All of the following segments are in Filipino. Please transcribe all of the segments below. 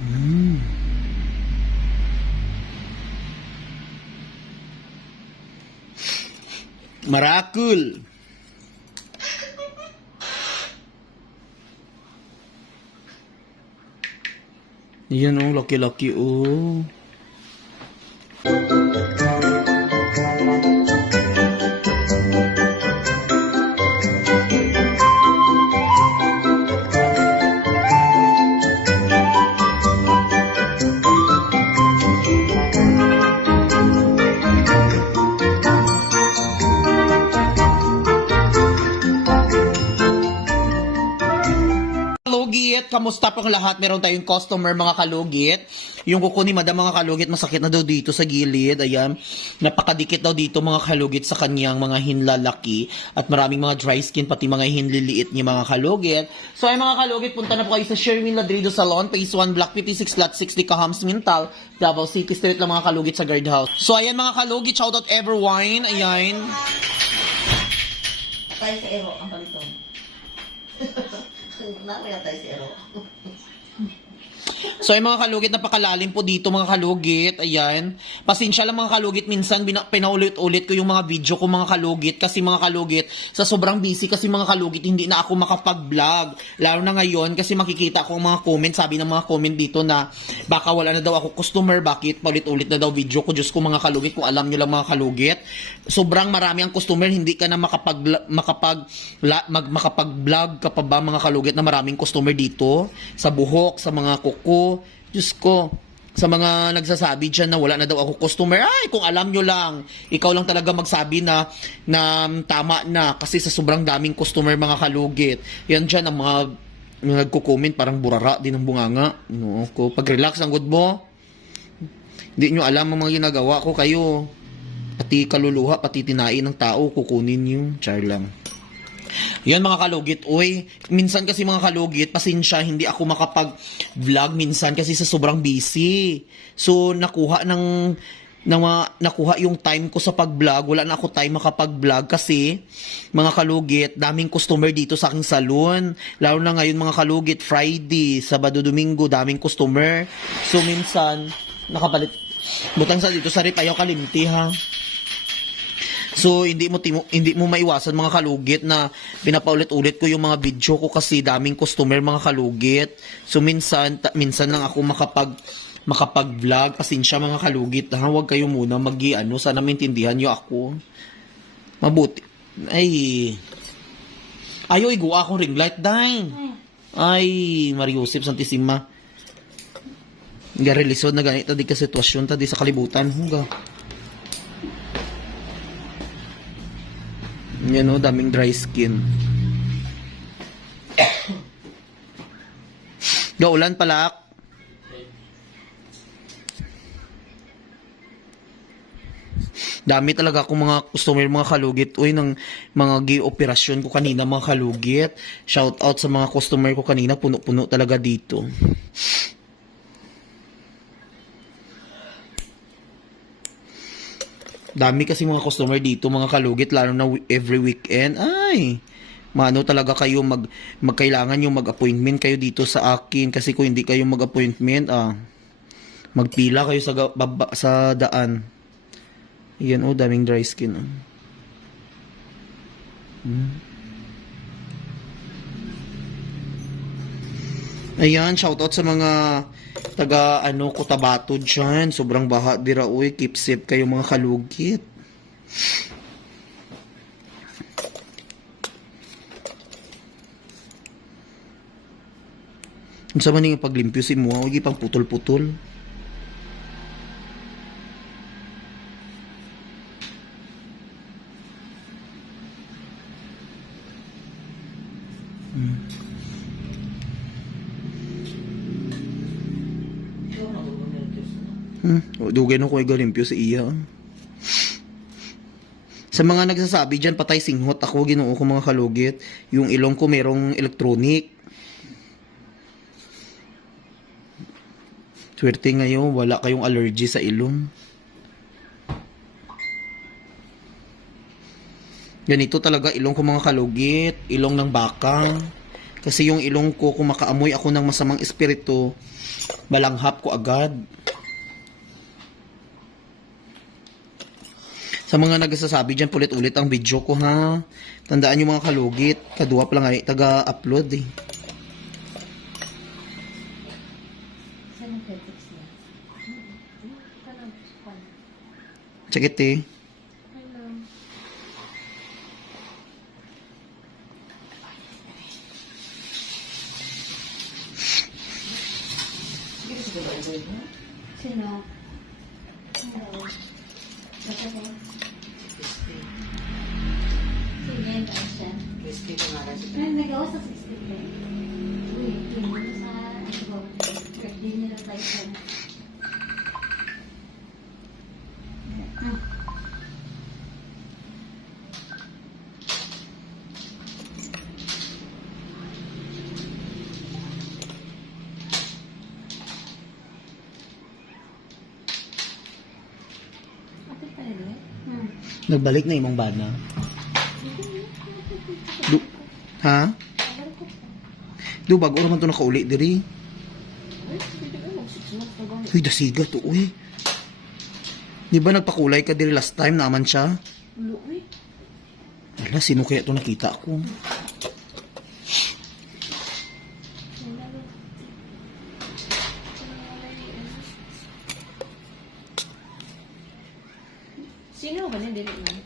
Mm. Marakul. Yan oh, laki-laki oh. Kalugit, kamusta pong lahat? Meron tayong customer mga kalugit. Yung kuko ni madam mga kalugit, masakit na daw dito sa gilid. Ayan, napakadikit daw dito mga kalugit sa kanyang mga hinlalaki. At maraming mga dry skin, pati mga hinliliit niya mga kalugit. So ay mga kalugit, punta na po kayo sa Sherwin Ladrido Salon, Phase 1, Block 56, Lot 60, Cahams, Mintal, Davao City Street lang mga kalugit sa guardhouse. So ayan mga kalugit, shoutout everyone. Ayan. Tayo sa ero, ang baliton. Namaya tayo sa ero. So ay mga kalugit, napakalalim po dito mga kalugit. Ayan. Pasensya lang mga kalugit, minsan pinaulit-ulit ko yung mga video ko mga kalugit. Kasi mga kalugit, sa sobrang busy kasi mga kalugit, hindi na ako makapag-vlog. Lalo na ngayon kasi makikita ko mga comment, sabi ng mga comment dito na baka wala na daw ako customer, bakit paulit-ulit na daw video ko. Diyos ko mga kalugit, kung alam nyo lang mga kalugit, sobrang marami ang customer, hindi ka na makapag-vlog ka pa ba mga kalugit na maraming customer dito sa buhok, sa mga kuko. Diyos ko, sa mga nagsasabi dyan na wala na daw ako customer, ay kung alam nyo lang, ikaw lang talaga magsabi na tama na kasi sa sobrang daming customer mga kalugit. Yan dyan ang mga nagko-comment, parang burara din ang bunganga. No, ko pag-relax ang good mo. Hindi nyo alam ang mga ginagawa ko kayo. Pati kaluluha, pati tinain ng tao, kukunin nyo. Char lang. Yan mga kalugit, uy, minsan kasi mga kalugit, pasensya, hindi ako makapag-vlog minsan kasi sa sobrang busy. So, nakuha yung time ko sa pag-vlog, wala na ako time makapag-vlog kasi, mga kalugit, daming customer dito sa aking salon. Lalo na ngayon mga kalugit, Friday, Sabado, Domingo, daming customer. So, minsan, nakapalit, butang sa dito sa rip, ayaw kalimti ha. So, hindi mo maiwasan mga kalugit na pinapaulit-ulit ko yung mga video ko kasi daming customer mga kalugit. So, minsan lang ako makapag-vlog. Pasensya mga kalugit. Ha? Huwag kayo muna mag-ano. Sana maintindihan nyo ako. Mabuti. Ayaw, iguwa akong ring light, dahil. Ay, Mariusip, Santissima. Garelisod na ganito di ka sitwasyon ta di sa kalibutan. Huwag yan o, daming dry skin. Gaulan palak. Dami talaga akong mga customer mga kalugit. Uy, ng mga gi-operasyon ko kanina mga kalugit. Shout out sa mga customer ko kanina. Puno-puno talaga dito. Dami kasi mga customer dito, mga kalugit, lalo na every weekend. Ay, mano talaga kayo magkailangan yung mag-appointment kayo dito sa akin kasi kung hindi kayo mag-appointment, magpila kayo sa daan. Yan oh, daming dry skin. Ayan, shoutout sa mga taga Cotabato dyan. Sobrang baha dira uy. Keep safe kayo mga kalugit. Ang sama niyong paglimpyo si mo. Huwag pang putol-putol. Dugay na ko ay galimpyo sa iya. Sa mga nagsasabi dyan, patay singhot ako, ginoo ko mga kalugit. Yung ilong ko merong electronic. Swerte ngayon, wala kayong allergy sa ilong. Ganito talaga ilong ko mga kalugit. Ilong ng baka. Kasi yung ilong ko, kung makaamoy ako ng masamang espiritu, balanghap ko agad. Sa mga nagsasabi dyan, ulit-ulit ang video ko ha. Tandaan yung mga kalugit. Kaduwa pa lang ay taga-upload eh. Sakit eh. Sino? Hello. Sige, taas siya. Crispy ko nga kasi. Ay, nagawa sa 60. Uy, yun mo sa, birthday nila tayo siya. Ate tayo Nagbalik na imong bana. Ha? Do, bago naman ito nakauli diri. Uy, dasiga to, uy. Di ba nagpakulay ka diri last time naman siya? Wala, sino kaya ito nakita ko? Sino ba na dili man?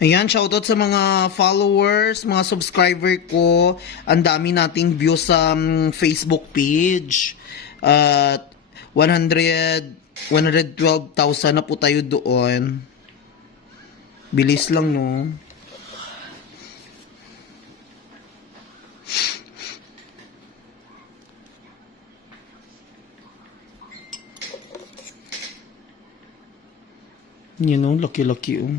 Ayan, shoutout sa mga followers, mga subscriber ko. Ang dami nating views sa Facebook page. At 112,000 na po tayo doon. Bilis lang, no? You know, laki-laki, oh.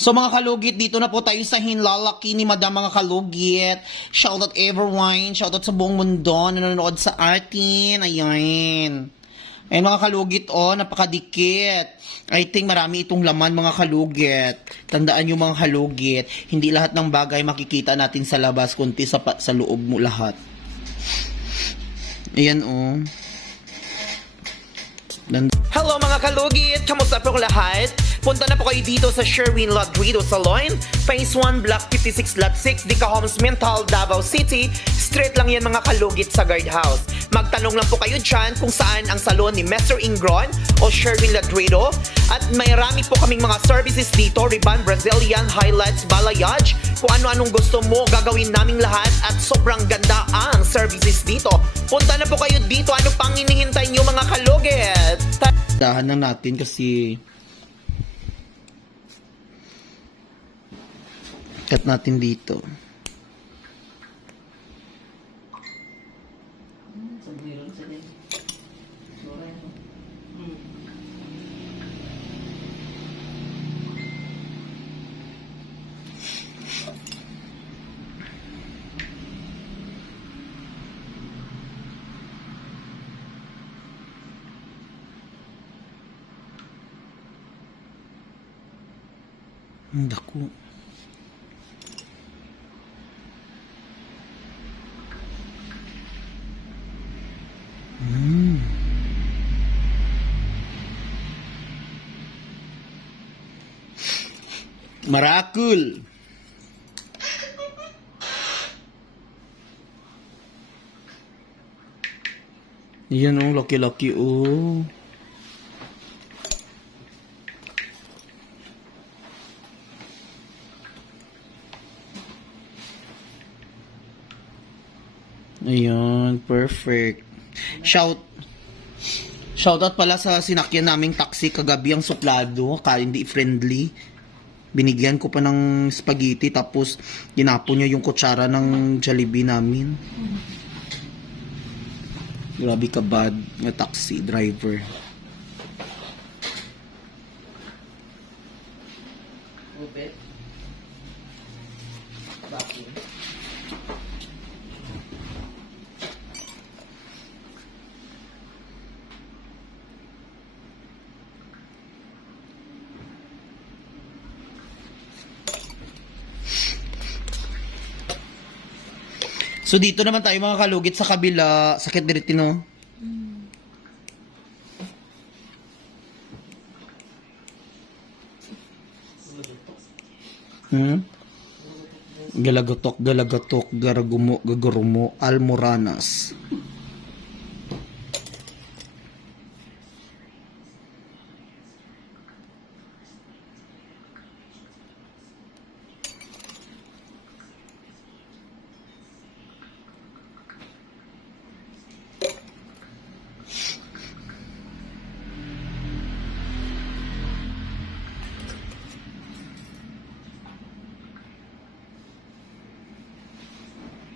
So mga kalugit, dito na po tayo sa hinlalaki ni Madam mga kalugit. Shoutout everyone, shoutout sa buong mundo na nanonood sa atin. Ayan. Ayan mga kalugit, oh, napakadikit. I think marami itong laman mga kalugit. Tandaan yung mga kalugit, hindi lahat ng bagay makikita natin sa labas, kundi sa loob mo lahat. Ayan, oh. Hello mga kalugit! Kamusta po lahat? Punta na po kayo dito sa Sherwin Ladrido Salon, Phase 1, Block 56, Lot 6, Dica Homes, Mental, Davao City. Straight lang yan mga kalugit sa guardhouse. Magtanong lang po kayo dyan kung saan ang salon ni Mr. Ingron o Sherwin Ladrido. At may rami po kaming mga services dito, Ribbon, Brazilian, Highlights, Balayage. Kung ano-anong gusto mo, gagawin naming lahat at sobrang ganda ang services dito. Punta na po kayo dito. Ano pang hinihintay nyo mga kalugit? Dahan na natin kasi cut natin dito. Sa meron sa din. Sorry. Dako. Marakul. Yan oh, laki-laki oh. Ayan, perfect. Shoutout pala sa sinakyan naming taxi kagabi ang suplado, kaya hindi friendly. Binigyan ko pa ng spaghetti tapos ginapon niya yung kutsara ng Jollibee namin. Grabe ka bad na taxi driver. Ubet. Bakit? So dito naman tayo mga kalugit sa kabila, sakit diriti no. Galagatok, garagumo, gagarumo, almoranas.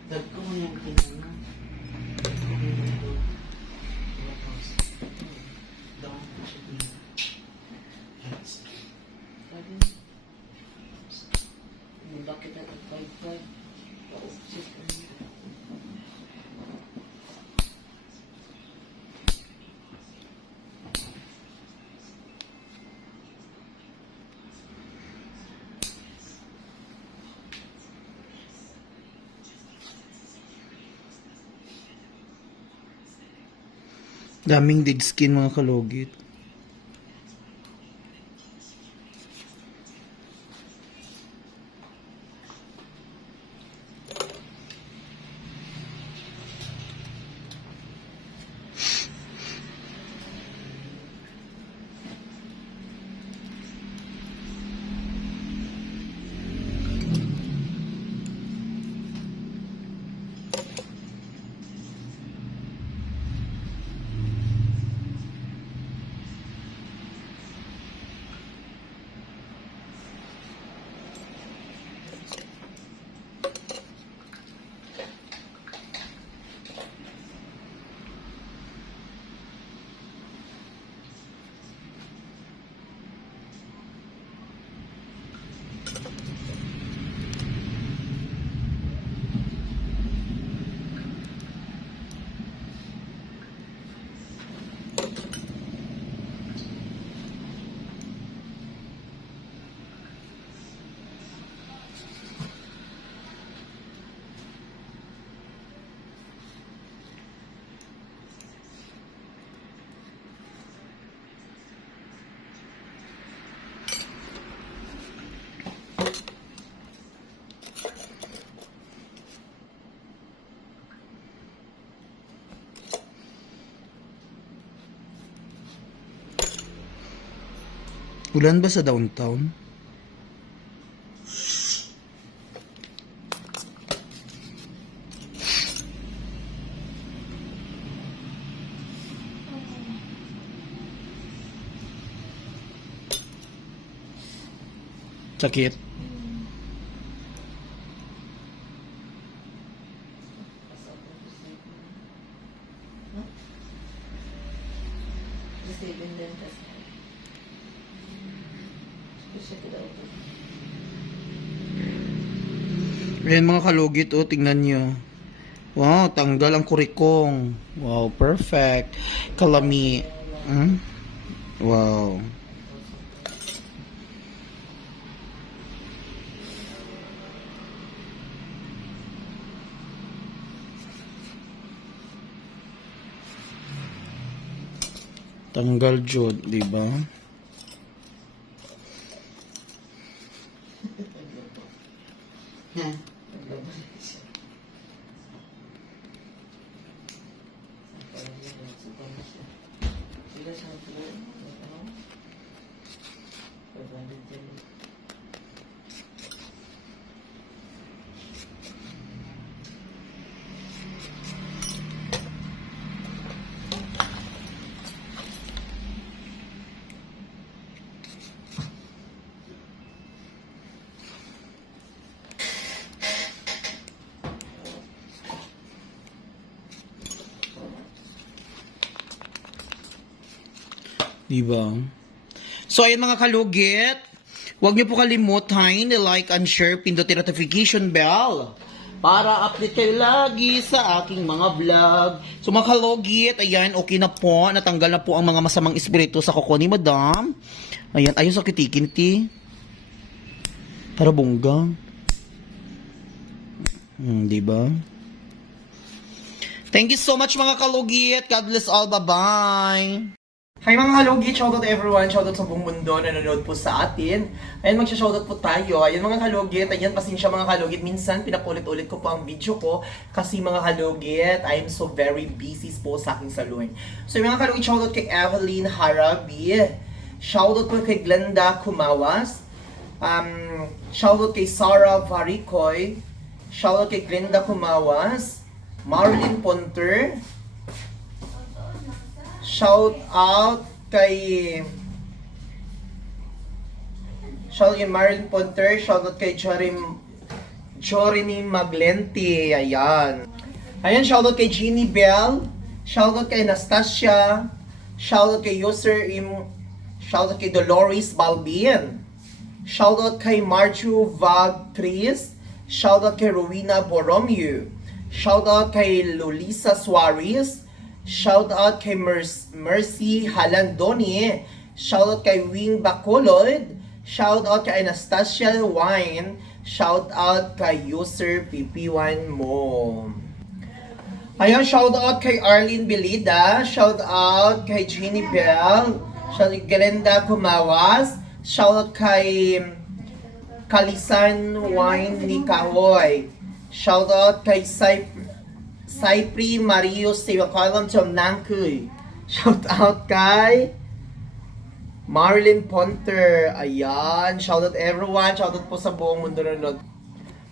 Dagko mo yung kinana. Down po siya din. Pwede. Bakit na ito 5-5? Daming dead skin mga kalugit. Ulan ba sa downtown? Sakit. Receiving them kasi. Check it out. Ayan mga kalugit, oh, tingnan nyo. Wow, tanggal ang kurikong. Wow, perfect. Kalami. Wow. Tanggal jud, di ba? Ha? Sila sa floor. Ano? 500. Diba? So, ayun mga kalugit, huwag niyo po kalimutan i-like and share, pindutin notification bell para update kayo lagi sa aking mga vlog. So mga kalugit, ayan, okay na po. Natanggal na po ang mga masamang espiritu sa kuko ni Madam. Ayan, ayun sa kitikin, ti. Para bongga. Diba? Thank you so much mga kalugit. God bless all. Bye-bye. Hi mga kalugit, shoutout everyone, shoutout sa buong mundo na nanonood po sa atin. Ayan, magsha-shoutout po tayo. Ayan mga kalugit, ayan, pasensya mga kalugit. Minsan, pinapulit-ulit ko po ang video ko kasi mga kalugit, I am so very busy po sa aking salon. So yung mga kalugit, shoutout kay Evelyn Harabi. Shoutout po kay Glenda Kumawas. Shoutout kay Sarah Varicoy. Shoutout kay Glenda Kumawas. Marilyn Ponter. Shout out kay Marilyn Ponter, shout out kay Jorini Maglenti, ayan. Ayan, shout out kay Jeannie Bell, shout out kay Anastasia, shout out kay shout out kay Dolores Balbin, shout out kay Marju Vagtris, shout out kay Rowena Borromeo, shout out kay Lolisa Suarez, shout out kay Mercy Halandoni. Shout out kay Wing Bacolod. Shout out kay Anastasia Wine. Shout out kay user PP1 mo. Ayan, shout out kay Arlene Belida. Shout out kay Jeannie Bell. Shout out kay Glenda Kumawas. Shout out kay Kalisan Wine ni Kahoy. Shout out kay Cypri Mario Siwakalam Chomnangkuy. Shout out kay Marilyn Ponter. Ayan, shout out everyone. Shout out po sa buong mundo nanonood.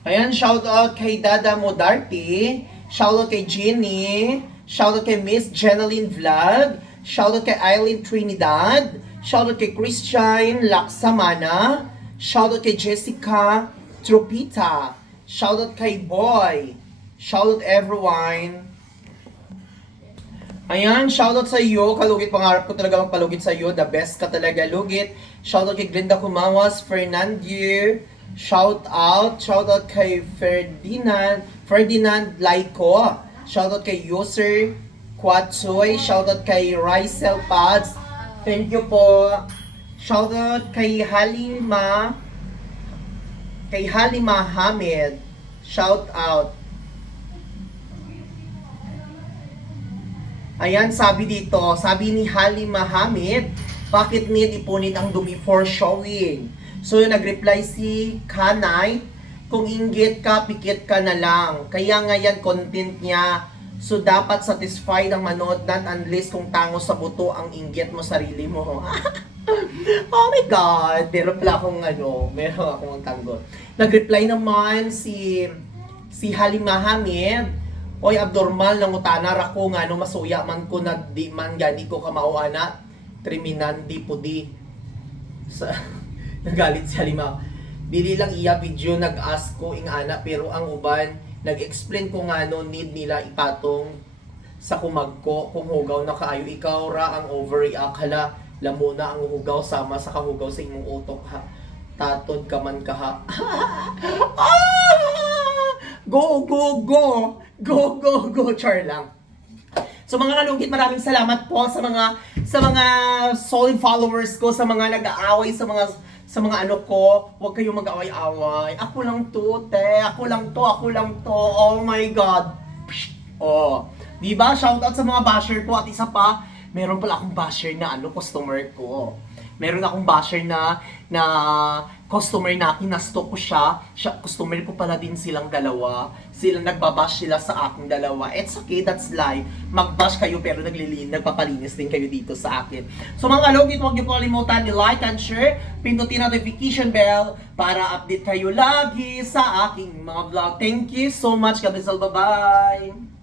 Ayan, shout out kay Dada Modarte. Shout out kay Jenny. Shout out kay Miss Jeneline Vlog. Shout out kay Eileen Trinidad. Shout out kay Christian Laksamana. Shout out kay Jessica Tropita. Shout out kay Boy. Shoutout everyone. Ayan, shoutout sa iyo. Kalugit, pangarap ko talaga magpalugit sa iyo. The best ka talaga, lugit. Shoutout kay Glenda Kumawas, Fernandier. Shoutout kay Ferdinand Laico. Shoutout kay User Quatsoy. Shoutout kay Rysel Pads. Thank you po. Shoutout kay Halima Hamid. Shoutout. Ayan, sabi ni Halima Hamid, bakit need ipunit ang dumi for showing? So, nag-reply si Kanay, kung inggit ka, pikit ka na lang. Kaya nga yan, content niya. So, dapat satisfied ang manood nan unless kung tango sa buto ang inggit mo sarili mo. Oh my God! Meron akong tanggol. Nag-reply naman si Halima Hamid, oy, abnormal ng utanar ako nga no masuya man ko na di man gani ko kamauana triminan di pudi sa nagalit si Halima. Dili lang iya video nag-ask ko ing ana pero ang uban nag-explain ko nga no need nila ipatong sa kumagko kung hugaw na kaayo ikaw ra ang overreact hala lamo na ang hugaw sama sa kahugaw sa imong utok ha tatod ka man ka ha. Go, go, go! Go, go, go! Char lang. So mga kalugit, maraming salamat po sa mga solid followers ko, sa mga nag-aaway, sa mga ano ko. Huwag kayong mag-away-away. Ako lang to, te. Ako lang to. Oh my God. Oh. Diba? Shoutout sa mga basher ko. At isa pa, meron pala akong basher na customer ko. Meron akong basher na customer na kinastock ko siya. Customer ko pala din silang dalawa. Nagbabash sila sa aking dalawa. It's okay, that's life. Magbash kayo pero nagpapalinis din kayo dito sa akin. So mga kalugit, huwag niyo po kalimutan i-like and share. Pindutin notification bell para update kayo lagi sa aking mga vlog. Thank you so much. God bless all. Bye-bye.